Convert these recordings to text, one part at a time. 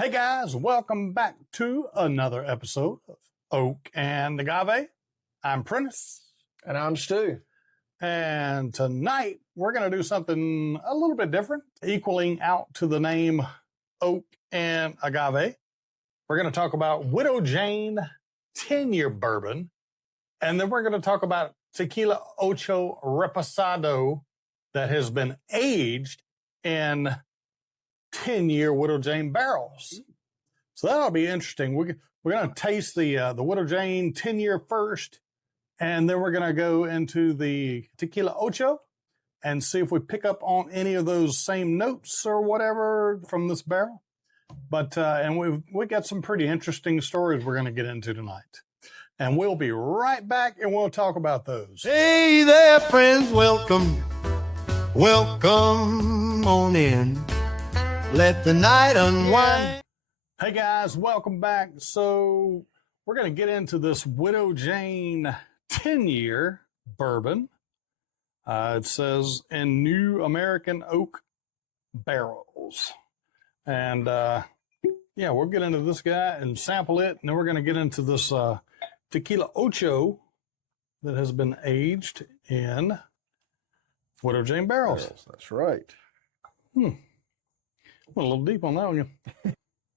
Hey guys, welcome back to another episode of Oak and Agave. I'm Prentice. And I'm Stu. And tonight we're going to do something a little bit different, equaling out to the name Oak and Agave. We're going to talk about Widow Jane 10-year bourbon. And then we're going to talk about Tequila Ocho Reposado that has been aged in 10-year Widow Jane barrels. So that'll be interesting. We're going to taste the Widow Jane 10-year first, and then we're going to go into the Tequila Ocho and see if we pick up on any of those same notes or whatever from this barrel. But and we got some pretty interesting stories we're going to get into tonight. And we'll be right back and we'll talk about those. Hey there, friends, welcome. Welcome on in. Let the night unwind. Hey guys, welcome back. So we're going to get into this Widow Jane 10-year bourbon. It says in New American Oak barrels. And yeah, we'll get into this guy and sample it. And then we're going to get into this Tequila Ocho that has been aged in Widow Jane barrels. That's right. Went a little deep on that one.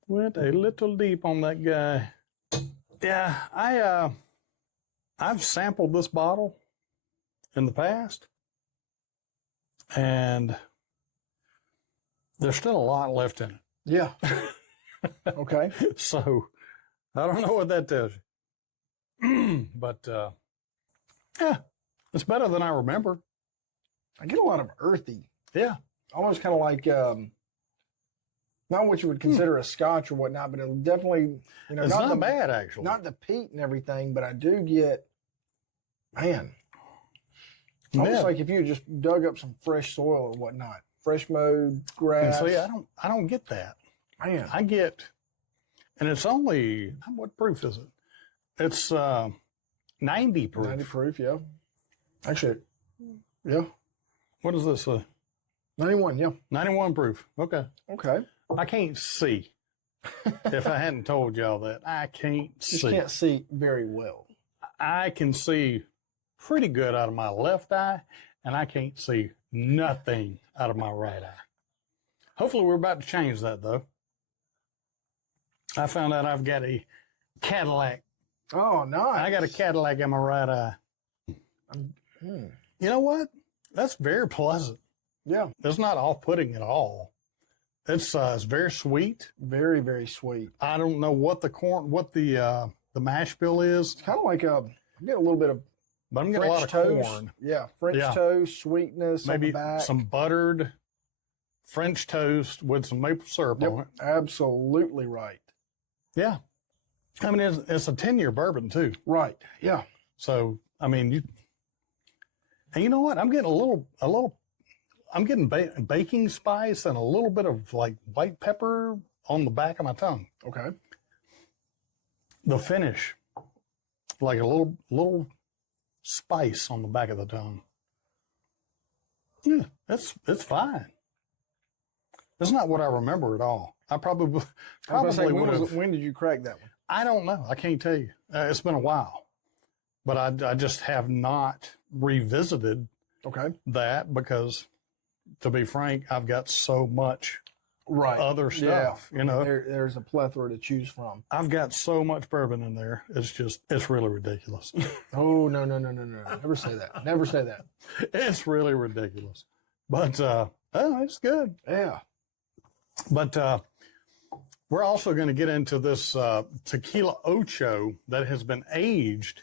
Went a little deep on that guy. Yeah, I've sampled this bottle in the past, and there's still a lot left in it. Yeah. Okay. So I don't know what that tells you. But yeah, it's better than I remember. I get a lot of earthy. Yeah. Almost kind of like, not what you would consider a scotch or whatnot, but it'll definitely, It's not bad, actually. Not the peat and everything, but I do get, man, almost like if you had just dug up some fresh soil or whatnot, fresh mowed grass. And see, I don't get that. Man, I get, and it's only, what proof is it? It's 90 proof. 90 proof, yeah. Actually, yeah. What is this? 91, yeah. 91 proof. Okay. Okay. I can't see. If I hadn't told y'all that, I can't see. Just can't see very well. I can see pretty good out of my left eye, and I can't see nothing out of my right eye. Hopefully, we're about to change that, though. I found out I've got a Cadillac. Oh, nice. I got a Cadillac in my right eye. You know what? That's very pleasant. Yeah. It's not off-putting at all. It's very sweet. Very, very sweet. I don't know what the mash bill is. It's kind of like I get a little bit of But I'm getting a lot of toast. corn. Yeah, French toast, sweetness. Maybe on the back. some buttered French toast with some maple syrup on it. Absolutely right. Yeah. I mean, it's a 10-year bourbon, too. Right. Yeah. So, I mean, and you know what? I'm getting I'm getting baking spice and a little bit of like white pepper on the back of my tongue. Okay. The finish, like a little spice on the back of the tongue. Yeah, it's fine. It's not what I remember at all. I probably would have. When did you crack that one? I don't know. I can't tell you. It's been a while, but I just have not revisited that because, to be frank, I've got so much other stuff. Yeah. You know, there's a plethora to choose from. I've got so much bourbon in there. It's really ridiculous. Oh no! Never say that. Never say that. It's really ridiculous. But it's good. Yeah. But we're also going to get into this Tequila Ocho that has been aged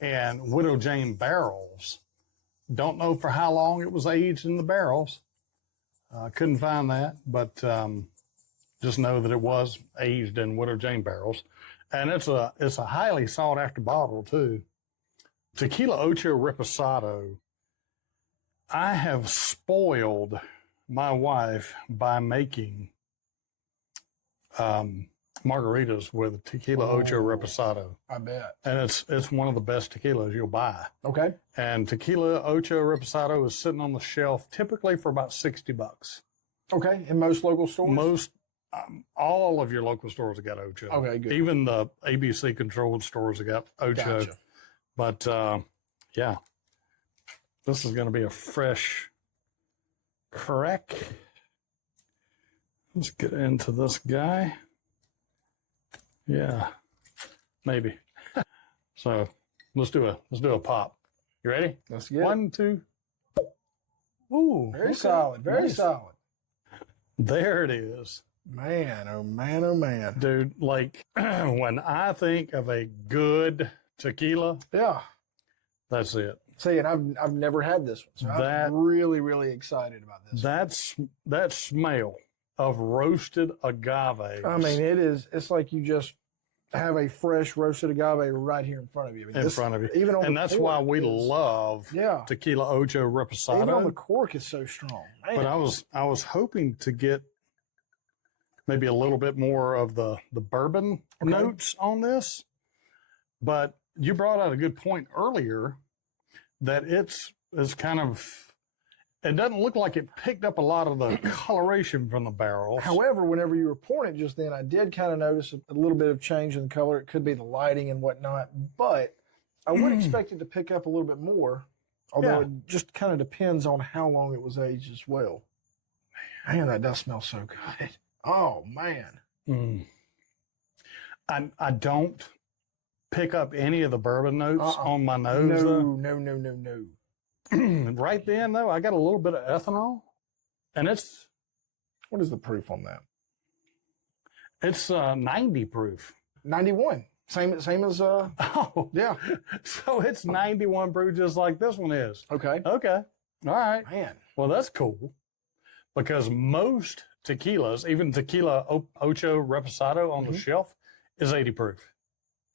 in Widow Jane barrels. Don't know for how long it was aged in the barrels. Couldn't find that, but just know that it was aged in Widow Jane barrels. And it's a highly sought after bottle too. Tequila Ocho Reposado. I have spoiled my wife by making margaritas with Tequila Ocho Reposado. I bet. And it's one of the best tequilas you'll buy. Okay. And Tequila Ocho Reposado is sitting on the shelf typically for about $60. Okay. In most local stores? Most all of your local stores have got Ocho. Okay, good. Even the ABC controlled stores have got Ocho. Gotcha. But yeah, this is going to be a fresh crack. Let's get into this guy. Yeah, maybe. So let's do a pop. You ready? Let's get it. 1, 2. Ooh, very solid. Very Nice. solid. There it is. Man, oh man, oh man. Dude, like when I think of a good tequila, Yeah. that's it. See, and I've never had this one, so I'm really, really excited about this. That smell of roasted agave. I mean, it's like you just have a fresh roasted agave right here in front of you. I mean, in front of you. Even on And the that's cork why we is- love Yeah. Tequila Ocho Even on the Reposado. cork is so strong. Man. But I was hoping to get maybe a little bit more of the bourbon Okay. notes on this. But you brought out a good point earlier that it's kind of, it doesn't look like it picked up a lot of the coloration from the barrels. However, whenever you were pouring it just then, I did kind of notice a little bit of change in the color. It could be the lighting and whatnot, but I would expect it to pick up a little bit more, although Yeah. it just kind of depends on how long it was aged as well. Man, that does smell so good. Oh, man. Mm. I don't pick up any of the bourbon notes on my nose, though. No. Right then, though, I got a little bit of ethanol, and it's What is the proof on that? 90 proof. 91. Same as, Oh, yeah. so it's 91 proof, just like this one is. Okay. Okay, all right. Man. Well, that's cool, because most tequilas, even Tequila Ocho Reposado on the shelf, is 80 proof.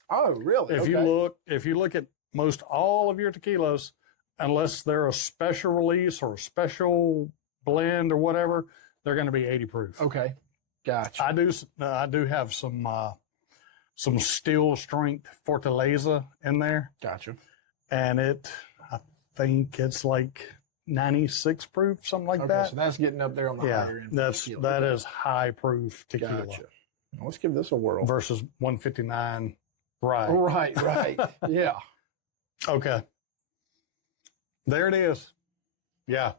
Oh, really? If you look at most all of your tequilas, unless they're a special release or a special blend or whatever, they're going to be 80 proof. Okay. Gotcha. I do have some steel strength Fortaleza in there, Gotcha. and I think it's like 96 proof, something like Okay, that. so that's getting up there on the Yeah, higher end. that is high proof tequila Gotcha. Now, let's give this a whirl. versus 159 rye. Right. Yeah. Okay. There it is. Yeah.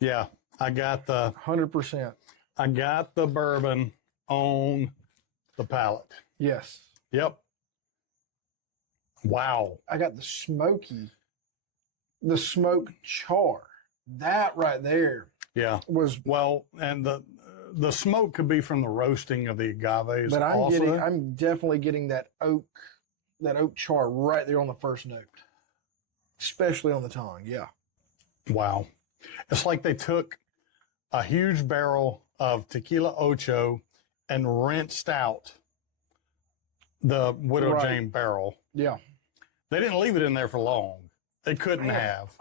Yeah. I got the 100%. bourbon on the palate. Yes. Yep. Wow. I got the smoke char. That right there Yeah. was, Well, and the smoke could be from the roasting of the agaves. but also. I'm definitely getting that oak char right there on the first note, especially on the tongue. Yeah. Wow. It's like they took a huge barrel of Tequila Ocho and rinsed out the Widow Right. Jane barrel. Yeah. They didn't leave it in there for long. They couldn't Man. have,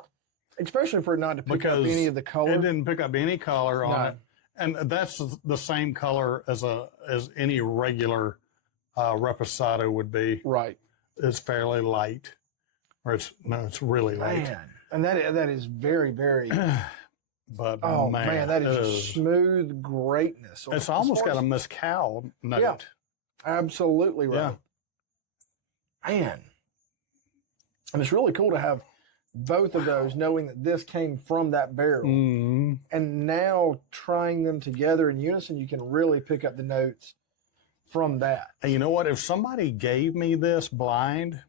Especially for it not to pick up because any of the color. it didn't pick up any color on No. it. And that's the same color as any regular reposado would be. Right. It's fairly light, or it's really light. Man. And that is very, very, But oh man, that is it just smooth greatness. It's As almost far got a as- mezcal note. Yeah. Absolutely right. Yeah. Man. And it's really cool to have both of those, knowing that this came from that barrel. Mm. And now trying them together in unison, you can really pick up the notes from that. And you know what? If somebody gave me this blind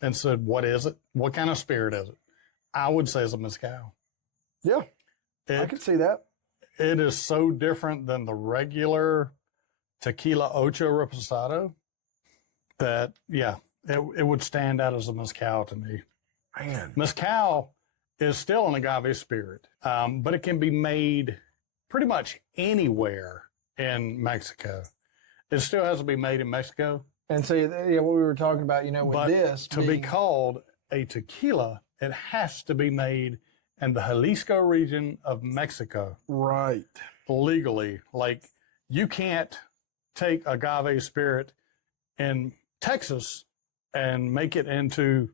and said, "What is it? What kind of spirit is it?" I would say it's a mezcal. Yeah, I It, can see that. it is so different than the regular Tequila Ocho Reposado that, yeah, it would stand out as a mezcal to me. Man. Mezcal is still an agave spirit, but it can be made pretty much anywhere in Mexico. It still has to be made in Mexico. And see, yeah, what we were talking about, with But this. to be being- called a tequila, it has to be made in the Jalisco region of Mexico Right. legally. Like, you can't take agave spirit in Texas and make it into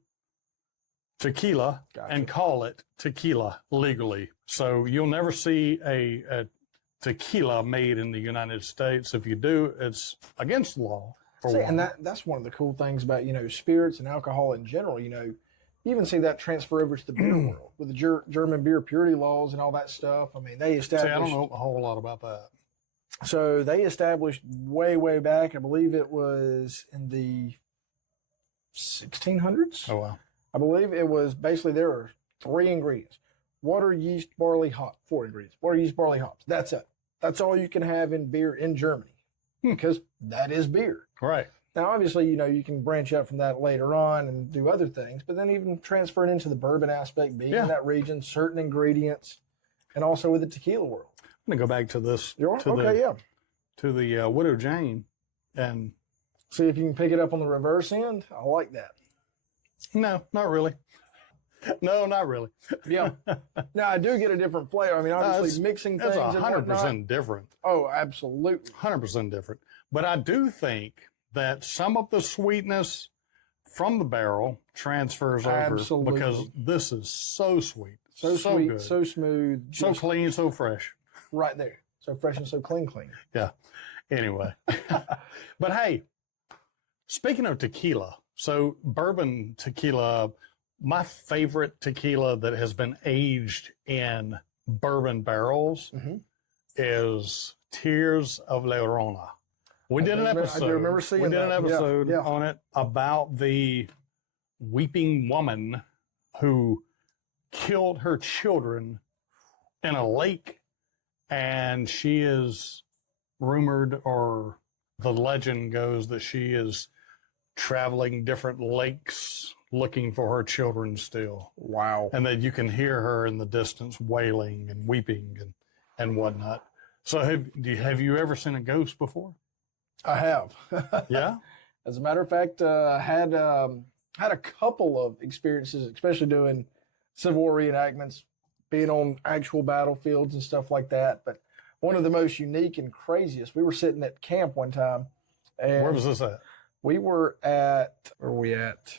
tequila Gotcha. and call it tequila legally. So you'll never see a tequila made in the United States. If you do, it's against the law. For one. And that's one of the cool things about, spirits and alcohol in general. You even see that transfer over to the beer world with the German beer purity laws and all that stuff. I mean, they established. I don't know a whole lot about that. So they established way, way back. I believe it was in the 1600s. Oh, wow. I believe it was basically there are 3 ingredients: water, yeast, barley, hop. 4 ingredients: water, yeast, barley, hops. That's it. That's all you can have in beer in Germany because that is beer. Right. Now, obviously, you can branch out from that later on and do other things, but then even transferring into the bourbon aspect, being in that region, certain ingredients, and also with the tequila world. I'm going to go back to this. To the Widow Jane and see if you can pick it up on the reverse end. I like that. No, not really. No, not really. Yeah. Now, I do get a different flavor. I mean, obviously, mixing things. That's 100% different. Oh, absolutely. 100% different. But I do think that some of the sweetness from the barrel transfers over because this is so sweet. So sweet, good. So smooth. So clean, so fresh. Right there. So fresh and so clean. Yeah. Anyway. But hey, speaking of tequila, so bourbon tequila, my favorite tequila that has been aged in bourbon barrels is Tears of La Llorona. We did an episode. I do remember seeing that. We did an episode on it about the weeping woman who killed her children in a lake, and she is rumored, or the legend goes, that she is traveling different lakes looking for her children still. Wow. And that you can hear her in the distance wailing and weeping and whatnot. So have you ever seen a ghost before? I have. Yeah? As a matter of fact, had a couple of experiences, especially doing Civil War reenactments, being on actual battlefields and stuff like that. But one of the most unique and craziest, we were sitting at camp one time. And where was this at? We were at, where were we at?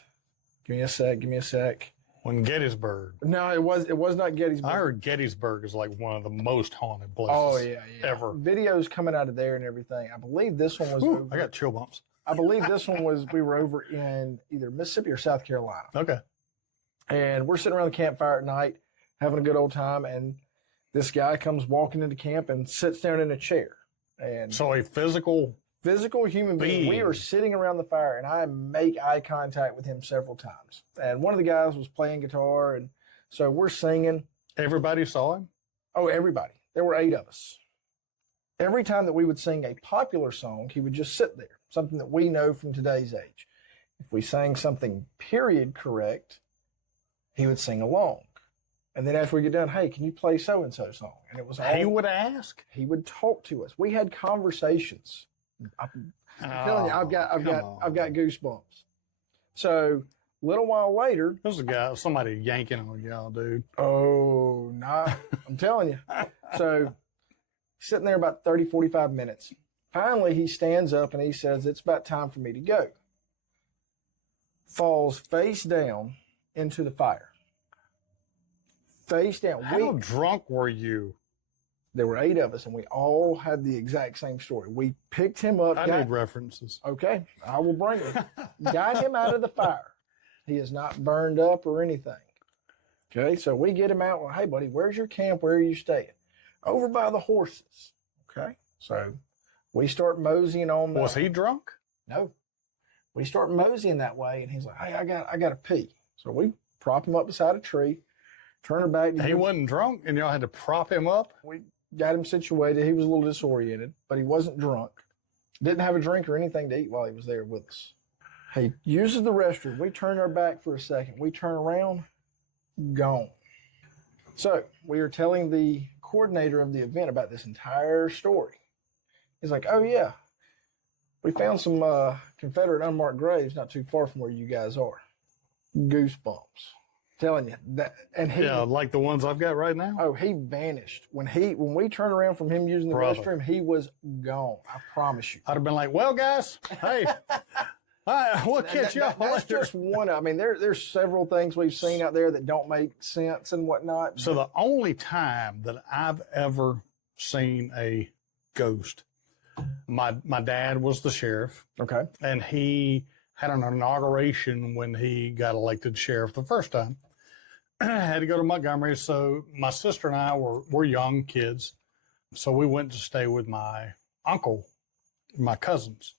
Give me a sec. When Gettysburg. No, it was not Gettysburg. I heard Gettysburg is like one of the most haunted places ever. Videos coming out of there and everything. I believe this one was Ooh, I got chill bumps. I believe this one was, we were over in either Mississippi or South Carolina. Okay. And we're sitting around the campfire at night, having a good old time, and this guy comes walking into camp and sits down in a chair. And so a physical human being. We are sitting around the fire, and I make eye contact with him several times. And one of the guys was playing guitar, and so we're singing. Everybody saw him? Oh, everybody. There were 8 of us. Every time that we would sing a popular song, he would just sit there, something that we know from today's age. If we sang something period correct, he would sing along. And then after we get done, hey, can you play so-and-so song? And it was all, he would ask? He would talk to us. We had conversations. I'm telling you, I've got goosebumps. So a little while later, there's a guy, somebody yanking on y'all, dude. Oh, nah, I'm telling you. So sitting there about 30, 45 minutes. Finally, he stands up and he says, it's about time for me to go. Falls face down into the fire. Face down. How drunk were you? There were 8 of us, and we all had the exact same story. We picked him up. I need references. Okay, I will bring it. Got him out of the fire. He is not burned up or anything. Okay, so we get him out. Well, hey, buddy, where's your camp? Where are you staying? Over by the horses. Okay, so we start moseying on. Was he drunk? No. We start moseying that way, and he's like, hey, I got to pee. So we prop him up beside a tree, turn him back. He wasn't drunk, and y'all had to prop him up? We got him situated. He was a little disoriented, but he wasn't drunk. Didn't have a drink or anything to eat while he was there with us. He uses the restroom. We turn our back for a second. We turn around, gone. So we are telling the coordinator of the event about this entire story. He's like, oh, yeah, we found some Confederate unmarked graves not too far from where you guys are. Goosebumps. Telling you that, and he, like the ones I've got right now. Oh, he vanished when we turned around from him using the restroom. He was gone. I promise you. I'd have been like, "Well, guys, hey, we'll catch y'all." That's just one. I mean, there's several things we've seen out there that don't make sense and whatnot. So the only time that I've ever seen a ghost. My dad was the sheriff. Okay. And he had an inauguration when he got elected sheriff the first time. I had to go to Montgomery. So my sister and I were young kids. So we went to stay with my uncle, my cousins.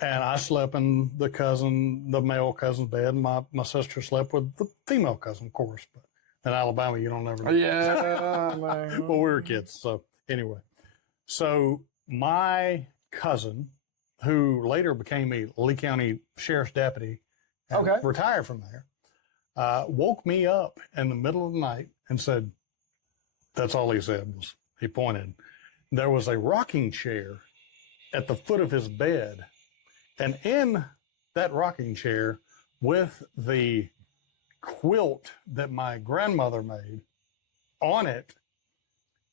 And I slept in the male cousin's bed. And my sister slept with the female cousin, of course. But in Alabama, you don't ever know. Yeah, man. Well, we were kids. So anyway, so my cousin, who later became a Lee County Sheriff's deputy, and retired from there, woke me up in the middle of the night and said, that's all he said was, he pointed. There was a rocking chair at the foot of his bed. And in that rocking chair, with the quilt that my grandmother made, on it,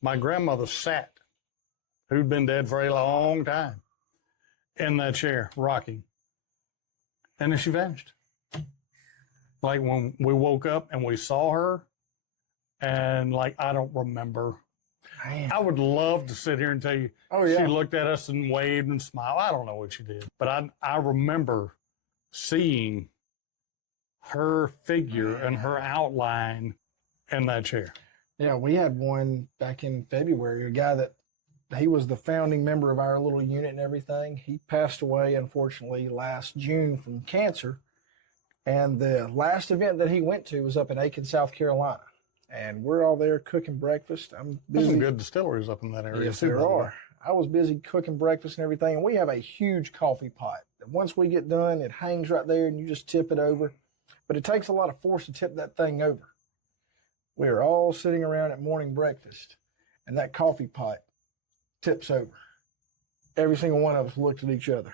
my grandmother sat, who'd been dead for a long time, in that chair, rocking. And then she vanished. Like when we woke up and we saw her, and like, I don't remember. Man. I would love to sit here and tell you, she looked at us and waved and smiled. I don't know what she did, but I remember seeing her figure and her outline in that chair. Yeah, we had one back in February, a guy that he was the founding member of our little unit and everything. He passed away, unfortunately, last June from cancer. And the last event that he went to was up in Aiken, South Carolina. And we're all there cooking breakfast. I'm busy. There's some good distilleries up in that area. Yes, there are. I was busy cooking breakfast and everything. And we have a huge coffee pot. Once we get done, it hangs right there and you just tip it over. But it takes a lot of force to tip that thing over. We are all sitting around at morning breakfast, and that coffee pot tips over. Every single one of us looked at each other.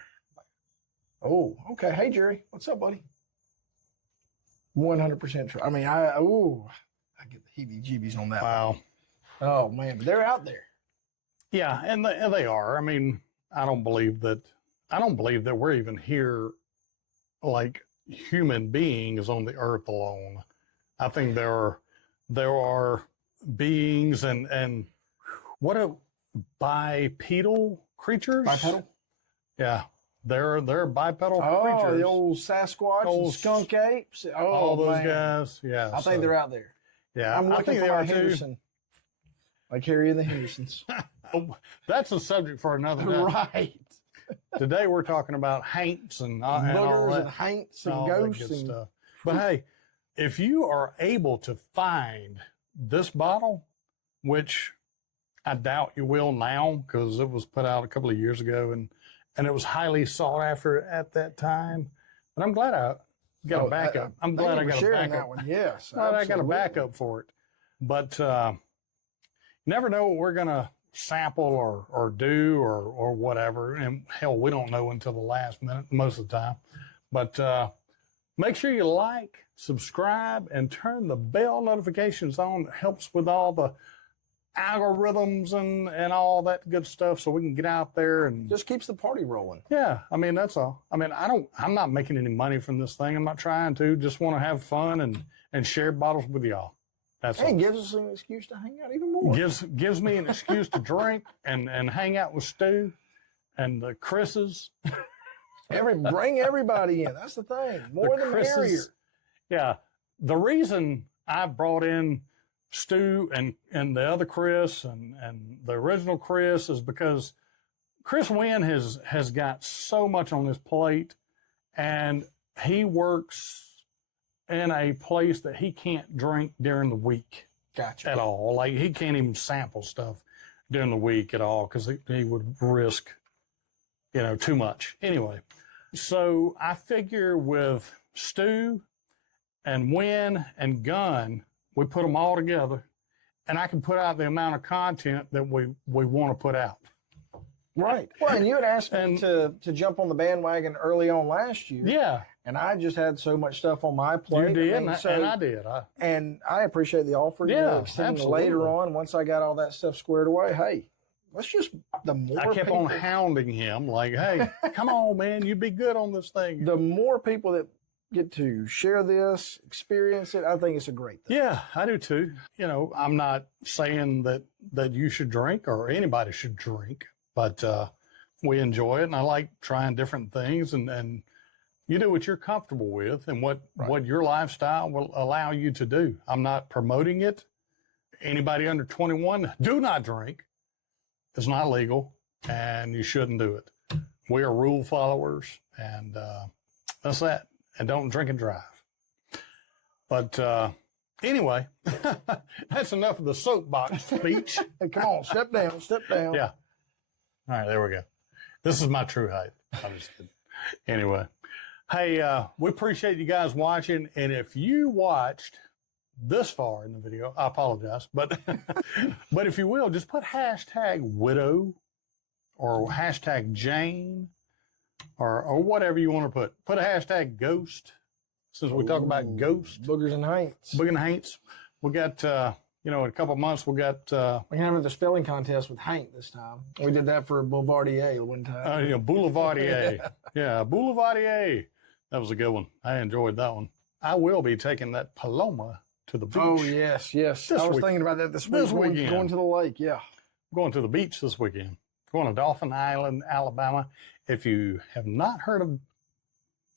Oh, okay. Hey, Jerry. What's up, buddy? 100% true. I mean, I get the heebie-jeebies on that. Wow. One. Oh, man. But they're out there. Yeah, and they are. I mean, I don't believe that we're even here like human beings on the earth alone. I think there are beings and what are bipedal creatures? Bipedal? Yeah. They're bipedal creatures. Oh, the old Sasquatch and skunk apes. Oh, all those man. guys. Yeah. I think they're out there. Yeah. I'm looking think for they my are Henderson. Like Harry and the Hendersons. That's a subject for another day. Right. Today we're talking about haints and all boogers that. and haints and all ghosts that good and stuff. But hey, if you are able to find this bottle, which I doubt you will now because it was put out a couple of years ago and it was highly sought after at that time. But I'm glad I got a backup. I'm glad I got a backup. That one. Yes, glad I got a backup for it. But you never know what we're going to sample or do or whatever. And hell, we don't know until the last minute most of the time. But make sure you like, subscribe, and turn the bell notifications on. It helps with all the algorithms and all that good stuff so we can get out there and just keeps the party rolling. Yeah, I mean, that's all. I mean, I'm not making any money from this thing. I'm not trying to. Just want to have fun and share bottles with y'all. That's all. It gives us an excuse to hang out even more. Gives me an excuse to drink and hang out with Stu and the Chris's. Bring everybody in. That's the thing. More the merrier. Yeah. The reason I brought in Stu and the other Chris and the original Chris is because Chris Wynn has got so much on his plate, and he works in a place that he can't drink during the week. Gotcha. At all. Like he can't even sample stuff during the week at all because he would risk, too much. Anyway, so I figure with Stu and Wynn and Gunn, we put them all together, and I can put out the amount of content that we want to put out. Right. Well, and you had asked me to jump on the bandwagon early on last year. Yeah. And I just had so much stuff on my plate. You did, and I did. And I appreciate the offer. Yeah, extending absolutely. Later on, once I got all that stuff squared away, hey, let's just, the more I kept people, on hounding him like, hey, come on, man, you'd be good on this thing. The more people that get to share this, experience it, I think it's a great thing. Yeah, I do too. You know, I'm not saying that you should drink or anybody should drink, but we enjoy it, and I like trying different things, and you do what you're comfortable with and what your lifestyle will allow you to do. I'm not promoting it. Anybody under 21, do not drink. It's not legal, and you shouldn't do it. We are rule followers, and that's that. And don't drink and drive. But anyway, that's enough of the soapbox speech. Hey, come on, step down, step down. Yeah. All right, there we go. This is my true height. I'm just kidding. Anyway, hey, we appreciate you guys watching. And if you watched this far in the video, I apologize. But but if you will, just put hashtag widow or hashtag Jane or whatever you want to put. Put a hashtag ghost, since we talk about ghost. Boogers and Haints. Boogers and Haints. We got, in a couple of months, we got... we can have the spelling contest with Haint this time. We did that for Boulevardier one time. Boulevardier. Yeah, Boulevardier. That was a good one. I enjoyed that one. I will be taking that Paloma to the beach. Oh, yes. I was thinking about that this weekend. Going to the lake, yeah. Going to the beach this weekend. Going to Dauphin Island, Alabama. If you have not heard of,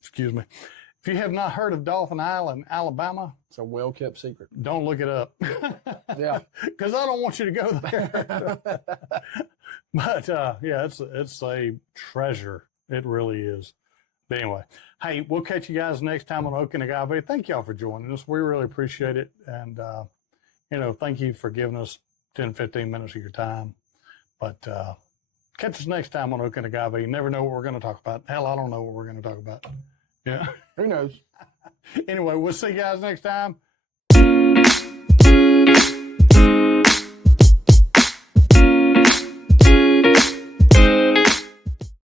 if you have not heard of Dauphin Island, Alabama, it's a well-kept secret. Don't look it up. Yeah. Because I don't want you to go there. But yeah, it's a treasure. It really is. But anyway, hey, we'll catch you guys next time on Oak and Agave. Thank y'all for joining us. We really appreciate it. And, thank you for giving us 10, 15 minutes of your time. But catch us next time on Oak and Agave. You never know what we're going to talk about. Hell, I don't know what we're going to talk about. Yeah. Who knows? Anyway, we'll see you guys next time.